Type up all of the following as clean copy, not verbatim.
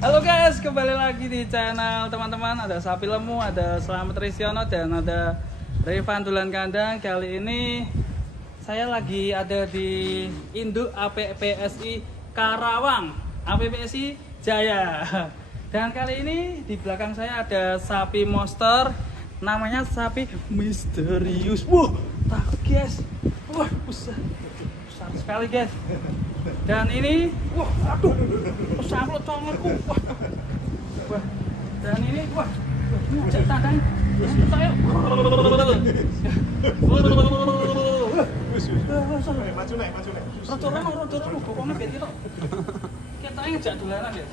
Halo guys, kembali lagi di channel teman-teman. Ada Sapi Lemu, ada Slamet Tristiono, dan ada Revan Dulan Kandang. Kali ini saya lagi ada di induk APPSI Karawang, APPSI Jaya. Dan kali ini di belakang saya ada sapi monster, namanya sapi misterius. Wah, takut guys. Wah, besar sekali guys. Dan ini, wah, aduh, samplot congerku, wah, dan ini, wah, ini ajak tandang, saya, maju naik, rotor, pokoknya biar kita ngejak dolanan ya.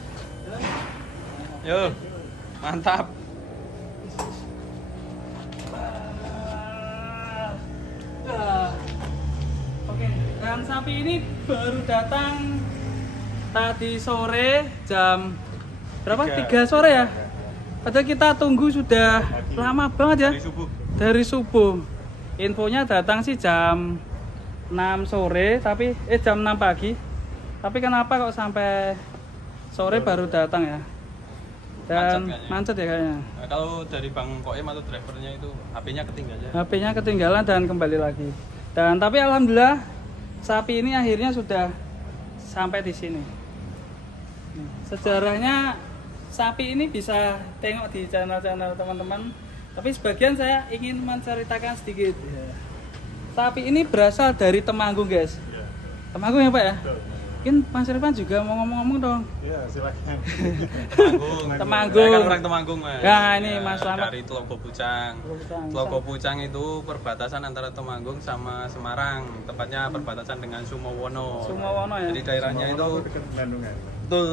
Yo, mantap. Oke, dan sapi ini baru datang tadi sore jam berapa? 3 sore ya. Padahal kita tunggu sudah lama banget ya. Dari subuh. Infonya datang sih jam 6 sore, tapi jam 6 pagi. Tapi kenapa kok sampai sore baru datang ya? Dan macet ya kayaknya. Nah, kalau dari Bang Koem atau drivernya itu HP-nya ketinggalan. HP-nya ketinggalan dan kembali lagi. Dan tapi alhamdulillah sapi ini akhirnya sudah sampai di sini. Sejarahnya sapi ini bisa tengok di channel-channel teman-teman. Tapi sebagian saya ingin menceritakan sedikit. Sapi ini berasal dari Temanggung guys. Temanggung ya Pak ya? Mungkin Mas Irfan juga mau ngomong-ngomong dong. Iya, silakan. Temanggung. Kan orang Temanggung, Mas. Ya, ini Mas Slamet. Dari Tlogo Pucang. Tlogo Pucang itu perbatasan antara Temanggung sama Semarang, tepatnya perbatasan dengan Sumowono. Sumowono ya. Jadi daerahnya itu dekat Bandungan. betul.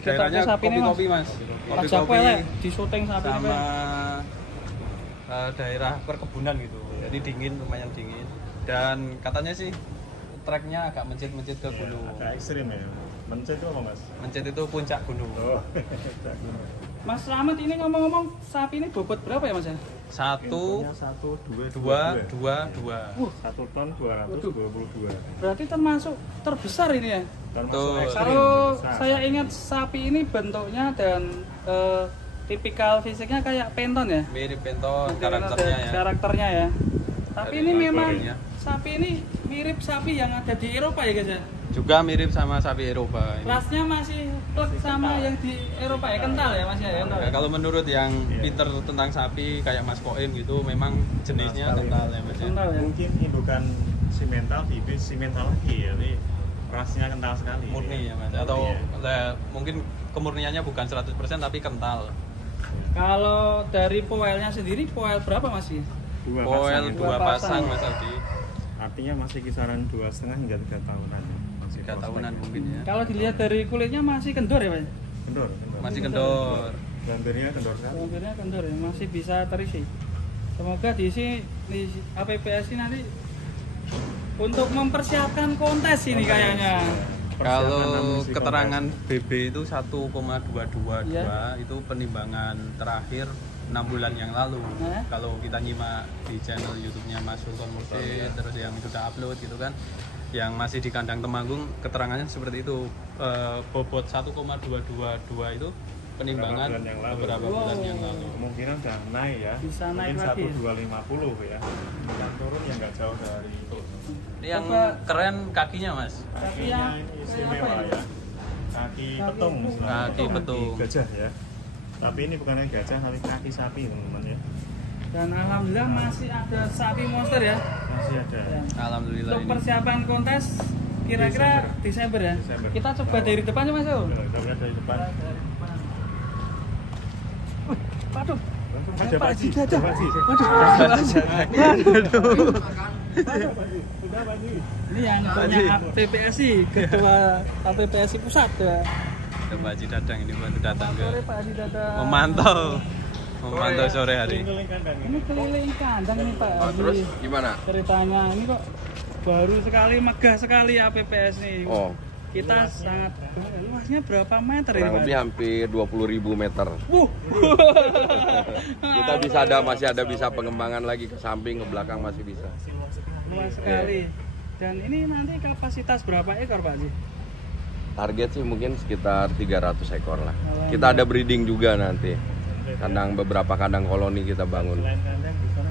Daerahnya sapi ini, kopi-kopi, Mas. Kopi-kopi di syuting sapi ini. Sama daerah perkebunan gitu. Jadi dingin, lumayan dingin. Dan katanya sih treknya agak mencit-mencit ke gunung. Agak ekstrim ya. Mencit itu apa Mas? Mencit itu puncak gunung. Oh, Mas Slamet ini ngomong-ngomong sapi ini bobot berapa ya Mas ya? Satu, dua. 1 ton 222. Berarti termasuk terbesar ini ya? Termasuk ekstrim. Kalau Besar. saya ingat sapi ini bentuknya dan tipikal fisiknya kayak penton ya? mirip penton karakternya ya. Karakternya ya. Tapi Dari ini memang gorengnya. sapi ini mirip sapi yang ada di Eropa ya guys ya? Juga mirip sama sapi Eropa ini. Rasnya masih plek sama yang di Eropa ya, kental ya Mas ya? Kental. Ya, kalau menurut yang Iya. pinter tentang sapi kayak Mas Koim gitu, memang jenisnya kental ya Mas ya. Kental ya? Mungkin indukan simental, bibit simental lagi ya. Jadi rasnya kental sekali. Murni ya Mas. Murni Atau ya. mungkin kemurniannya bukan 100% tapi kental. Kalau dari poelnya sendiri, poel berapa Mas? Poel Dua 2 pasang. pasang Mas Aldi. Artinya masih kisaran 2,5 hingga 3 tahunan. Masih 3 tahunan prospek. mungkin ya. Kalau dilihat dari kulitnya masih kendor ya Pak? Kendor. Masih kendor. Gambirnya kendor sekali. Hampirnya kendor ya, masih bisa terisi. Semoga diisi di APPSI nanti untuk mempersiapkan kontes ini kayaknya. Kalau keterangan BB itu 1,222 Iya. itu penimbangan terakhir 6 bulan yang lalu. Nah. Kalau kita nyimak di channel YouTube-nya Mas Sultan Mursid, terus yang sudah upload gitu kan, yang masih di kandang Temanggung, keterangannya seperti itu. Bobot 1,222 itu penimbangan beberapa bulan yang lalu. Kemungkinan udah naik ya. Bisa naik mungkin lagi. 1,250 ya. Dan turun yang nggak jauh dari itu. Ini yang Coba- keren kakinya Mas. Kakinya ini istimewa apa ini? ya. Kaki petung. Kaki petung. Gajah ya. Tapi ini bukan kaki gajah, tapi kaki sapi teman-teman ya. Dan alhamdulillah masih ada sapi monster ya. Masih ada. Ya. Alhamdulillah Untuk ini. persiapan kontes kira-kira Desember ya. Desember. Kita coba dari depan ya Mas Yo. Kita lihat dari depan. Dari depan. Waduh. Ada Pak Haji. Haji, ada. Ada Haji. Sudah Pak Haji. Ini yang punya APPSI, ketua APPSI pusat ya. Ada Pak Haji Dadang ini baru datang ke Sore Pak Haji Dadang. memantau sore hari. Keliling kandang Ini keliling kandang nih Pak Haji. Terus gimana? Ceritanya ini kok baru sekali, megah sekali APPS nih. Oh, Kita sangat luasnya berapa meter ini kurang Pak? lebih hampir 20.000 meter. Wuh. Kita masih ada bisa pengembangan lagi ke samping, ke belakang masih bisa. Luas sekali. Dan ini nanti kapasitas berapa ekor Pak Haji? target sih mungkin sekitar 300 ekor lah. Kita ada breeding juga nanti. Beberapa kandang koloni kita bangun.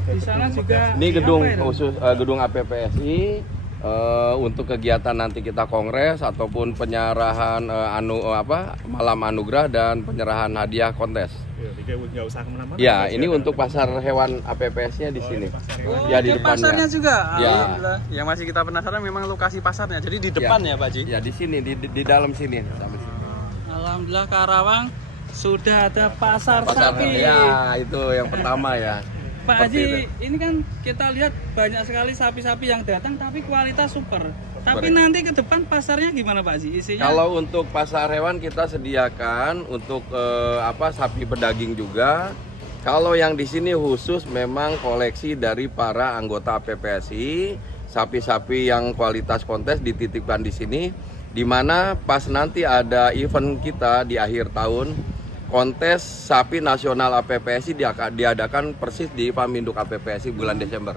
Di sana juga Ini gedung apa itu? khusus gedung APPSI untuk kegiatan nanti kita kongres ataupun penyerahan malam anugerah dan penyerahan hadiah kontes. Jadi nggak usah kemana-mana. Ya, ini untuk pasar hewan APPS-nya di sini. Oh, Ya di ada pasarnya depannya. juga. Ya. Alhamdulillah. Yang masih kita penasaran memang lokasi pasarnya. Jadi di depan ya, Pak Ji? Ya di sini di dalam sini. Sampai sini. Alhamdulillah Karawang sudah ada pasar Pasar sapi. ya itu yang pertama ya. Pak Seperti Haji, itu. ini kan kita lihat banyak sekali sapi-sapi yang datang tapi kualitas super. Tapi ya. nanti ke depan pasarnya gimana Pak Haji? Isinya Kalau untuk pasar hewan kita sediakan untuk sapi pedaging juga. Kalau yang di sini khusus memang koleksi dari para anggota APPSI, sapi-sapi yang kualitas kontes dititipkan di sini, di mana pas nanti ada event kita di akhir tahun, kontes sapi nasional APPSI diadakan persis di Paminduk APPSI bulan Desember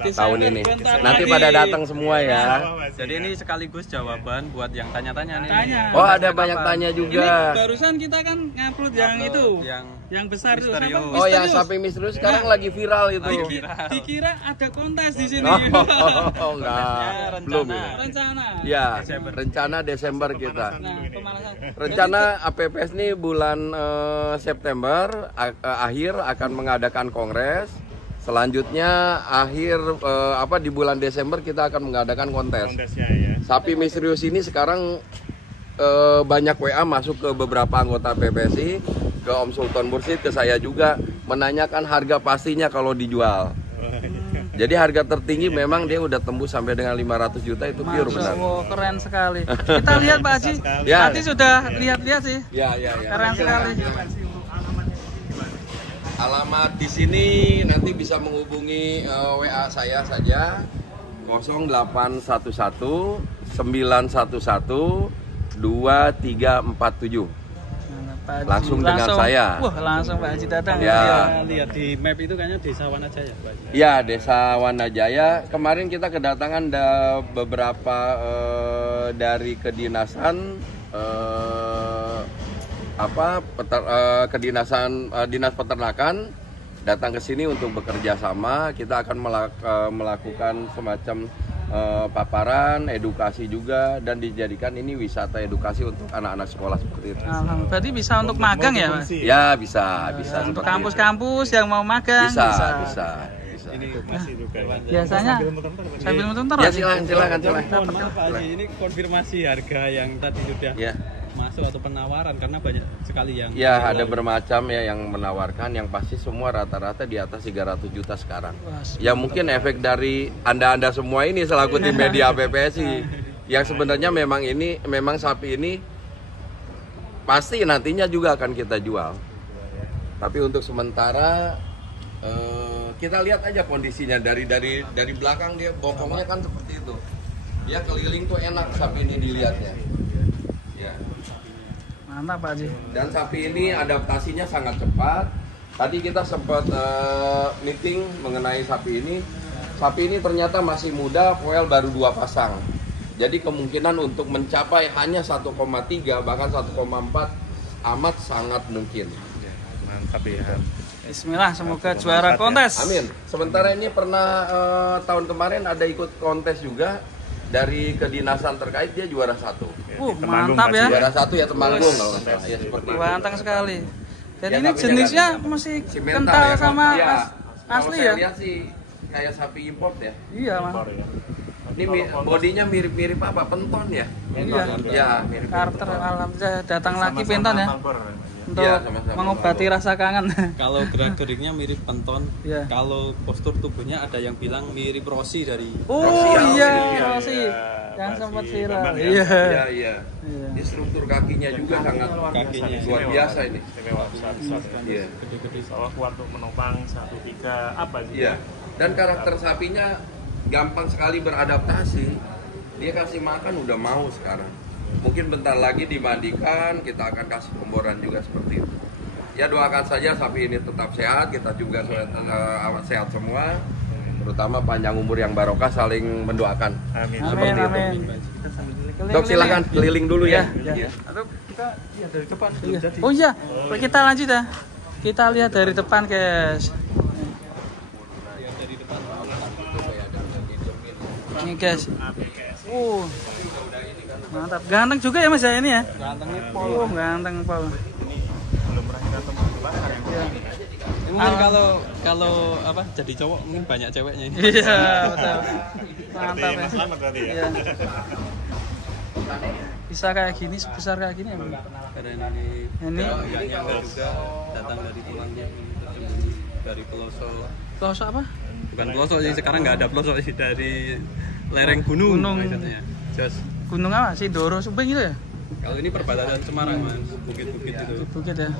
tahun ini. Nanti pada datang semua ya. Jadi ini sekaligus jawaban buat yang tanya-tanya nih. Tanya. Oh ada banyak tanya ini juga. barusan kita kan ngupload yang itu, yang besar itu. misterius. Apa? Oh yang Misterius. sapi misterius sekarang lagi viral itu. Dikira ada kontes di sini. Oh enggak, belum ya. Rencana. Ya, rencana Desember kita. Nah, pemanasan. Rencana APPS ini bulan September akhir akan mengadakan kongres. Selanjutnya di bulan Desember kita akan mengadakan kontes. Kontesnya ya. Sapi misterius ini sekarang banyak WA masuk ke beberapa anggota PPSI, ke Om Sultan Mursyid, ke saya juga menanyakan harga pastinya kalau dijual. Jadi harga tertinggi memang dia udah tembus sampai dengan 500 juta itu pure benar. Wow, keren sekali. Kita lihat Pak Haji. Ya. Tadi sudah lihat-lihat sih. Ya. Keren sekali. Alamat di sini nanti bisa menghubungi WA saya saja 0811 911 2347. Pak Haji. Langsung dengan saya. Wah, langsung Pak Haji datang. Ya. Lihat di map itu kayaknya Desa Wanajaya, Pak Ji. Ya, Desa Wanajaya. Kemarin kita kedatangan beberapa dari kedinasan Dinas Peternakan datang ke sini untuk bekerja sama. Kita akan melakukan semacam paparan, edukasi juga, dan dijadikan ini wisata edukasi untuk anak-anak sekolah seperti itu. Alhamdulillah. Berarti bisa untuk magang ya, Mas? Ya, bisa Untuk seperti itu. kampus-kampus yang mau magang Bisa. Ini masih juga. Biasanya sambil muter-muter. Ya silakan. Mohon maaf Pak Haji, ini konfirmasi harga yang tadi sudah Ya. masuk atau penawaran karena banyak sekali yang Ya, ada bermacam ya yang menawarkan, yang pasti semua rata-rata di atas 300 juta sekarang. Ya mungkin efek dari Anda semua ini selaku tim media APPSI yang sebenarnya memang sapi ini pasti nantinya juga akan kita jual. Tapi untuk sementara kita lihat aja kondisinya dari belakang dia bokongnya kan seperti itu. Dia keliling tuh enak sapi ini dilihatnya. Ya. Mantap Pak Haji. Dan sapi ini adaptasinya sangat cepat. Tadi kita sempat meeting mengenai sapi ini. Sapi ini ternyata masih muda, poel baru 2 pasang. Jadi kemungkinan untuk mencapai hanya 1,3 bahkan 1,4 amat sangat mungkin. Mantap ya. Bismillah, semoga juara kontes. Amin. Sementara ini pernah tahun kemarin ada ikut kontes juga dari kedinasan terkait, dia juara 1. Mantap ya. Juara 1 ya Temanggung kalau nggak salah. Ya seperti itu. Mantap sekali. Dan Ya, ini tapi jenisnya jangan masih simental kental ya, sama ya. asli Kalau ya. saya lihat sih kayak sapi import ya. Iya, Mas. Ini bodinya mirip-mirip apa? Penton ya? Iya. Ya, mirip. Karakter alhamdulillah datang lagi penton ya. Untuk Iya, sama-sama. mengobati rasa kangen. kalau gerak-geriknya mirip penton, Iya. kalau postur tubuhnya ada yang bilang mirip Rossi dari Oh Rossi, iya, iya. Rossi. Yang sempat Rossi, viral. Bambang ya? Iya. Iya. Iya. Ini struktur kakinya juga sangat kakinya. luar biasa ini. Istimewa besar-besar. Iya. Gede-gede. Soalnya kuat untuk menopang 1-3 apa sih? Iya. Dan karakter sapinya gampang sekali beradaptasi. Dia kasih makan udah mau sekarang. Mungkin bentar lagi dimandikan, kita akan kasih pemboran juga seperti itu. Ya doakan saja sapi ini tetap sehat, kita juga sehat semua. Terutama panjang umur yang barokah, saling mendoakan. Amin. Amin, Seperti itu. amin. Dok silakan keliling dulu ya. Ya. Atau kita lihat dari depan belum Iya. jadi. Oh iya, kita lanjut ya. Kita lihat dari depan, guys. Lihat dari depan. Ini guys. Mantap. Ganteng juga ya Mas ya ini ya. Gantengnya Oh, ganteng Pol. Belum pernah kita temui kebakar ya. Iya. mungkin kalau apa jadi cowok mungkin banyak ceweknya ini. Iya, betul. Mantap Berarti ya. Mas Slamet berarti ya. Iya. Bisa kayak gini, sebesar kayak gini ya. Bang? Karena ini Ini nggak nyangka juga datang dari Temanggung dari pelosok. pelosok apa? Bukan pelosok sih, sekarang nggak ada pelosok sih, dari lereng gunung. Gunung. Katanya. Jos. Gunung apa? Sindoro, Subeng gitu ya? Kalau ini perbatasan Semarang mas, bukit-bukit itu. Bukit ya.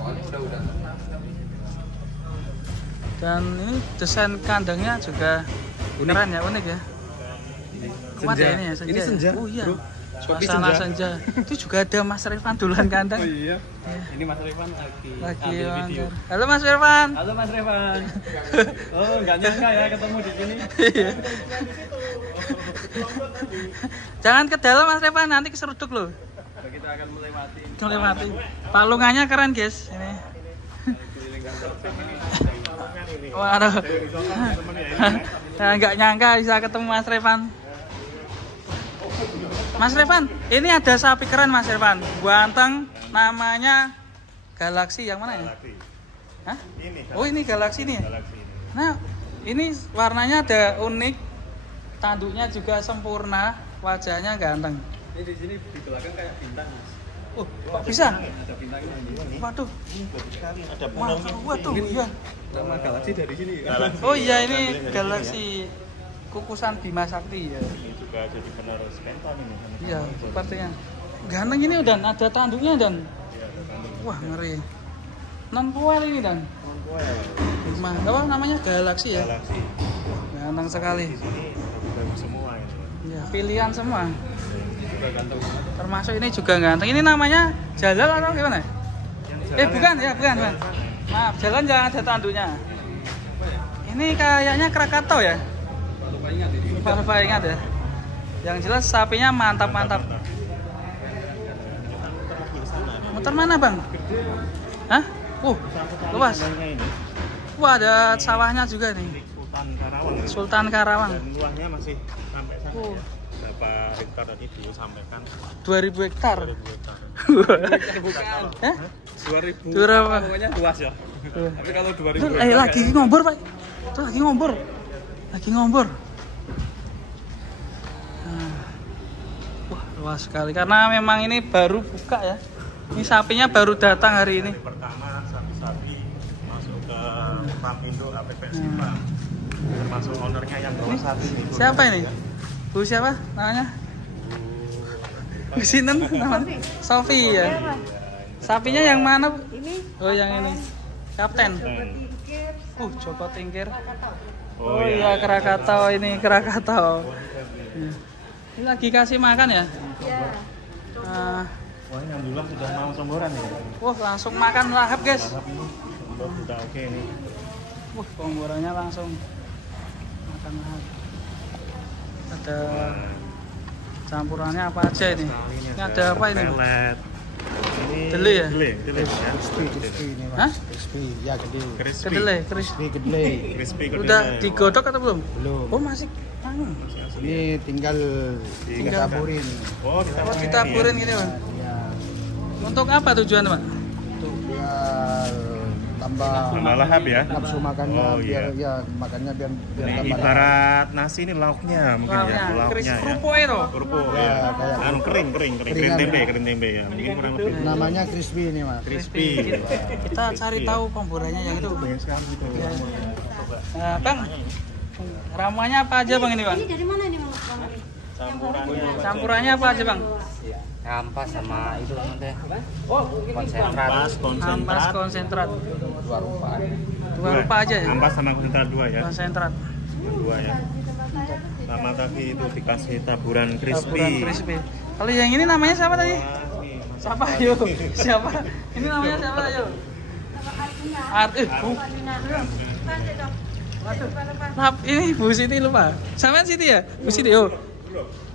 Dan ini desain kandangnya juga Unik. keren ya, unik ya. Kuat ya ini ya, senja. Ini ya? senja. Oh iya. Bro. Kopi Suasana senja. Itu juga ada Mas Rifan duluan kandang. Oh iya. Ini Mas Rifan Lagi ambil video. wawancara. Halo Mas Rifan. Halo Mas Rifan. Oh nggak nyangka ya ketemu di sini. Iya. Jangan ke dalam Mas Rifan, nanti keseruduk loh. Kita akan melewati. Melewati. Palungannya keren guys ini. Waduh. Nah, nggak nyangka bisa ketemu Mas Rifan. Mas Rifan, ini ada sapi keren Mas Rifan. Ganteng, namanya Galaxy yang mana ya? Galaxy. Hah? Ini. Oh ini Galaxy nih. Galaxy ini. Nah, ini warnanya ada unik, tanduknya juga sempurna, wajahnya ganteng. Ini di sini di belakang kayak bintang mas. Oh, kok bisa? Ada bintangnya ini. Waduh, Ada wah, punungnya. waduh, iya. Nama galaksi dari sini. Galaxy. Oh iya ini Dari sini Galaxy kukusan Bima Sakti ya. Ini juga jadi penerus Penton ini. Iya, sepertinya. Ganteng ini dan ada tanduknya dan wah ngeri. Non poel ini dan. Bima, apa namanya Galaxy ya? Galaxy. Ganteng sekali. Di sini bagus semua ini. Ya, pilihan semua. Juga ganteng banget. Termasuk ini juga ganteng. Ini namanya Jalal atau gimana? Bukan ya, bukan. Maaf, Jalan jangan ada tanduknya. Ini kayaknya Krakatau ya? Lupa ingat ini. Lupa ingat ya. Yang jelas sapinya mantap-mantap. Muter mana bang? Hah? Luas. Ini Wah ada sawahnya juga nih. Sultan Karawang. Sultan Karawang. Dan luasnya masih sampai sana Oh. ya. Berapa hektar tadi disampaikan 2000 hektar. 2000 hektar. Bukan. Hah? 2000. Berapa? Pokoknya luas ya. Tapi kalau 2000. Lagi ngombor pak. Tuh lagi ngombor. Lagi ngombor. Nah. Wah luas sekali karena memang ini baru buka ya. Ini sapinya baru datang hari ini. Hari pertama sapi-sapi masuk ke Rapindo APPS Simpang. Termasuk ownernya yang bawa sapi ini. Siapa ini? Bu siapa namanya? Bu Sinten namanya? Sofi ya. Sapinya yang mana? Bu? Ini Oh yang ini. Kapten. tingkir Joko Tingkir. Oh, Oh iya Krakatau ini Krakatau. Ya. Ini lagi kasih makan ya? ya. Nah, Wah ini alhamdulillah sudah mau semburan ya. wah langsung makan lahap guys. Tahap ini sudah oke ini. Wah pembuarannya langsung makan lahap. Ada campurannya apa aja ini? Ini ada apa ini? Pelet. Ini Dele ya? Dele ya. ini Hah? mas, crispy, ya gede, Crispy. Kedelai, Kris. crispy gede, Crispy kedelai. Udah digodok atau belum? belum. Oh masih. anu. Ini tinggal Tinggal. taburin. Oh, kita Oh ditaburin gini bang. Ya, Untuk apa tujuan pak? untuk biar tambah Tambah lahap ya. nafsu makannya, Oh, biar iya. ya makannya biar Ini tambah ibarat nasi ini lauknya mungkin ya, Kris lauknya ya. kerupuk itu. Kerupuk Ya, ya. kayak Anu kering Keringan kering tempe ya. Mungkin kurang lebih. namanya crispy ini mas. Crispy. Kita cari tahu pembuarannya yang itu. Banyak sekali itu. Nah, bang, ramuannya apa aja bang ini bang? Ini dari mana nih Bang? Campurannya. Campurannya apa aja bang? Ampas sama itu nanti konsentrat. Ampas, Ampas konsentrat. konsentrat. Dua rupa. Dua rupa aja ya? Ampas sama konsentrat 2 ya. Konsentrat. 2 ya. Sama tadi itu dikasih taburan Taburan crispy. crispy. Kalau yang ini namanya siapa tadi? Wah, ini Siapa ayo? Siapa? Ini namanya siapa ayo? Bu. Waduh. Maaf, ini Bu Siti lupa. Sampean Siti ya? Bu Siti, oh.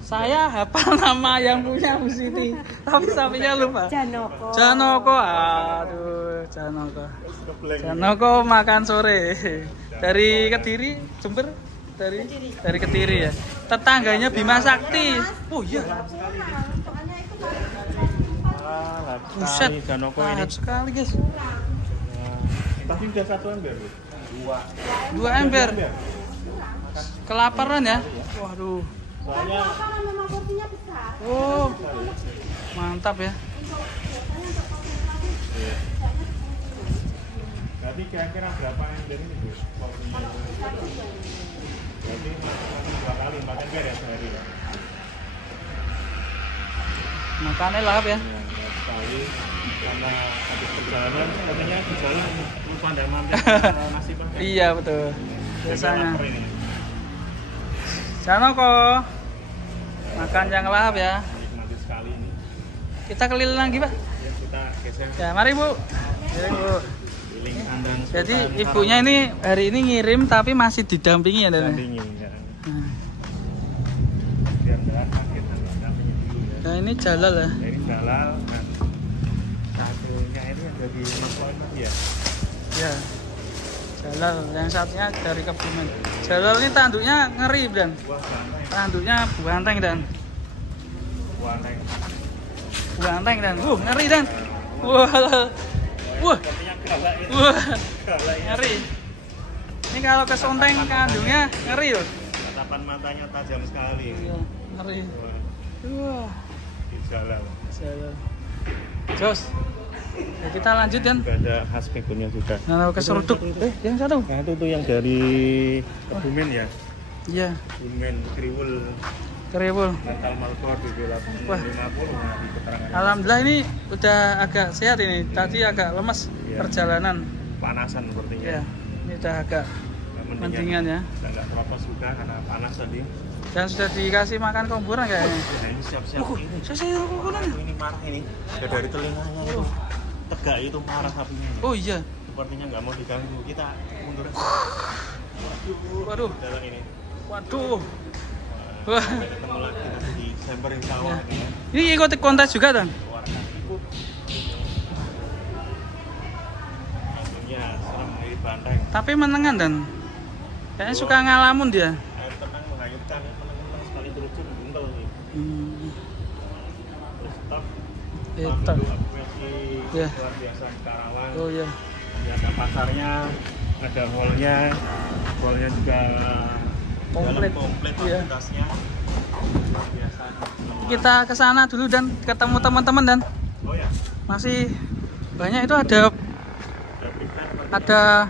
Saya hafal nama yang punya Bu Siti, tapi sapinya lupa. Janoko. Janoko, aduh, Janoko. Janoko makan sore dari Kediri, Jember, dari Kediri ya. Tetangganya Bima Sakti. Oh iya. Buset, Janoko ini. padat sekali guys. Tapi udah 1 ember, Bu. 2 ember. Kelaparan ya? Waduh. Soalnya Oh, mantap ya. berarti kira-kira berapa ember ini, Bu? Berarti makan 2 kali, 4 ember ya sehari ya? Makannya lahap ya. Sekali karena habis perjalanan katanya di jalan lupa dan mampir nasi Pak. Iya betul. Biasanya. Lapar ini. Janoko. Makan yang lahap ya. Nikmati sekali ini. Kita keliling lagi, Pak. Ya, kita geser Ya, mari Bu. Mari Bu. keliling kandang. Jadi Sultan ibunya ini hari ini ngirim tapi masih didampingi ya, Dan. dampingi ya. Nah, Biar nggak sakit dampingi dulu ya. nah, ini Jalal ya. Ya, ini Jalal. Nah, satunya ini ada di Mas Loin tadi ya. Ya. Jalal, yang satunya dari Kebumen. Jalal ini tanduknya ngeri, Dan. Wah, santai. Tanduknya buanteng, Dan. Wah, naik. Buanteng, Dan. Ngeri, Dan. Wah. Wah. Sepertinya galak itu. Wah. Galak ya. Ngeri. Ini kalau kesonteng kandungnya ngeri loh. Tatapan matanya tajam sekali. Iya, ngeri. Wah, Wah. di Jalal. Jalal. Jos. Ya, kita lanjut, Dan. Juga ada khas begonia juga. Nah, ke Seruduk. Yang satu. Nah, itu tuh yang dari Kebumen ya. Iya, Kebumen, Kriwul, Kriwul. Natal Malbor di Wah. 50 nah, di keterangan. Alhamdulillah ini udah agak sehat ini. Tadi agak lemes Iya. perjalanan. Panasan sepertinya. Ya, ini udah agak mendingan ya. Udah nggak keropos juga karena panas tadi. Dan sudah dikasih makan komburan kayaknya. Nah, ini siap-siap ini. Saya komburan. Ini marah ini. Udah dari telinganya itu. Tegak itu marah sapinya. Oh iya. Sepertinya nggak mau diganggu. Kita mundur. Waduh. Galak ini. Waduh. Wah. Sampai ketemu lagi nanti di Semperin sawah ya. Ini ikut kontes juga, Dan. Warga. Langsungnya serem di banteng. Tapi menengan, Dan. Kayaknya suka ngalamun dia. Air tenang menghanyutkan, tenang sekali terjun buntel nih. Terus stop. Stop. Ya. Luar biasa di Karawang. Oh iya. Di ada pasarnya, ada hallnya juga Komplit. dalam komplit Iya. fasilitasnya. Luar biasa. Kita ke sana dulu, Dan, ketemu teman-teman, Dan. Oh ya, Masih banyak itu ada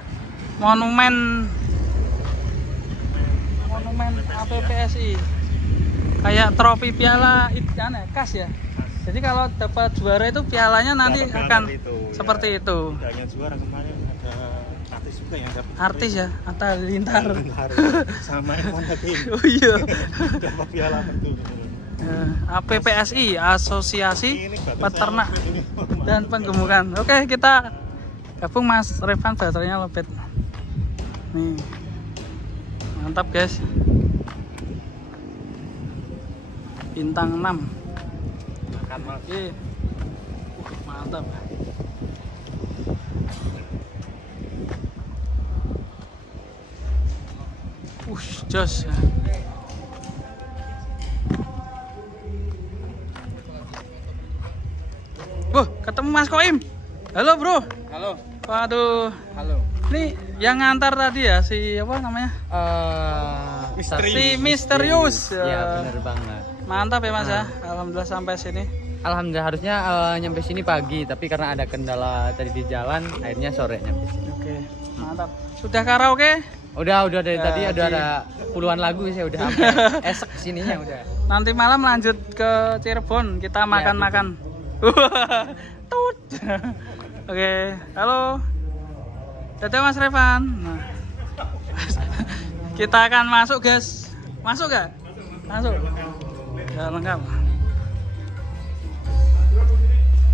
monumen APPSI. Kayak trofi piala ikan ya, khas ya. Jadi kalau dapat juara itu pialanya nanti dapat akan itu, seperti ya. itu. Tidak hanya juara kemarin ada artis juga yang dapat. Artis ya, Atta Halilintar. Sama Evan Hakim. Oh iya. Dapat piala tentu. APPSI, Asosiasi Ini bagus Peternak saya ini. dan Penggemukan. Oke, kita gabung, Mas Revan, baterainya lobet. Nih. Mantap, guys. Bintang 6. Makan Mas. Oke. Mantap. Jos. Ketemu Mas Koim. Halo, Bro. Halo. Waduh. Halo. Ini yang ngantar tadi ya, si apa namanya? Si Misterius. Ya, bener banget. Mantap ya, Mas ya. Alhamdulillah sampai sini. Alhamdulillah harusnya nyampe sini pagi, tapi karena ada kendala tadi di jalan, akhirnya sore nyampe sini. Oke, mantap. Sudah karaoke? Udah dari Ya, tadi udah ada puluhan lagu saya udah sampai esek sininya udah. Nanti malam lanjut ke Cirebon, kita makan-makan. Tut. Oke, halo. Dadah Mas Revan. Nah. Kita akan masuk, guys. Masuk gak? Masuk. Ya, lengkap.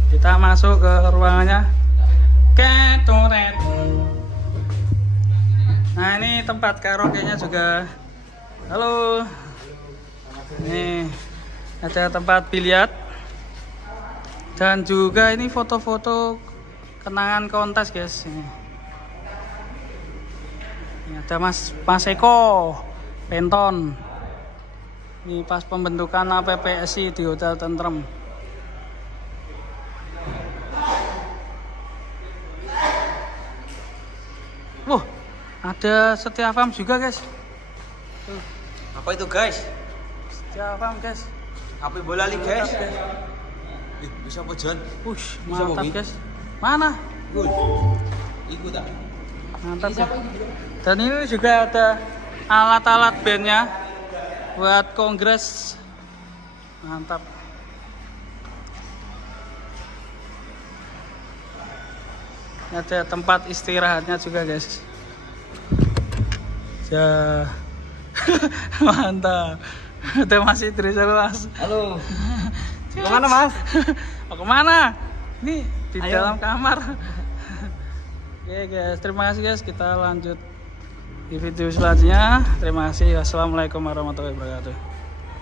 Kita masuk ke ruangannya. Ketoret. Nah, ini tempat karaoke-nya juga. Halo. Nih. Ada tempat biliar. Dan juga ini foto-foto kenangan kontes guys. Ini ada Mas Eko Penton. Ini pas pembentukan APPSI di Hotel Tentrem. Ada Setia Farm juga guys. Apa itu guys? Setia Farm guys. Apa bola li guys? Bisa apa John? Mantap guys. Mana? Ikut tak? Mantap ya. Dan ini juga ada alat-alat bandnya buat kongres. Mantap. Ini ada tempat istirahatnya juga guys. Ya. Mantap. Udah masih Idris Mas. Halo. Kemana Mas? Mau kemana? Ini di dalam kamar. Oke guys, terima kasih guys. Kita lanjut di video selanjutnya. Terima kasih. Wassalamualaikum warahmatullahi wabarakatuh.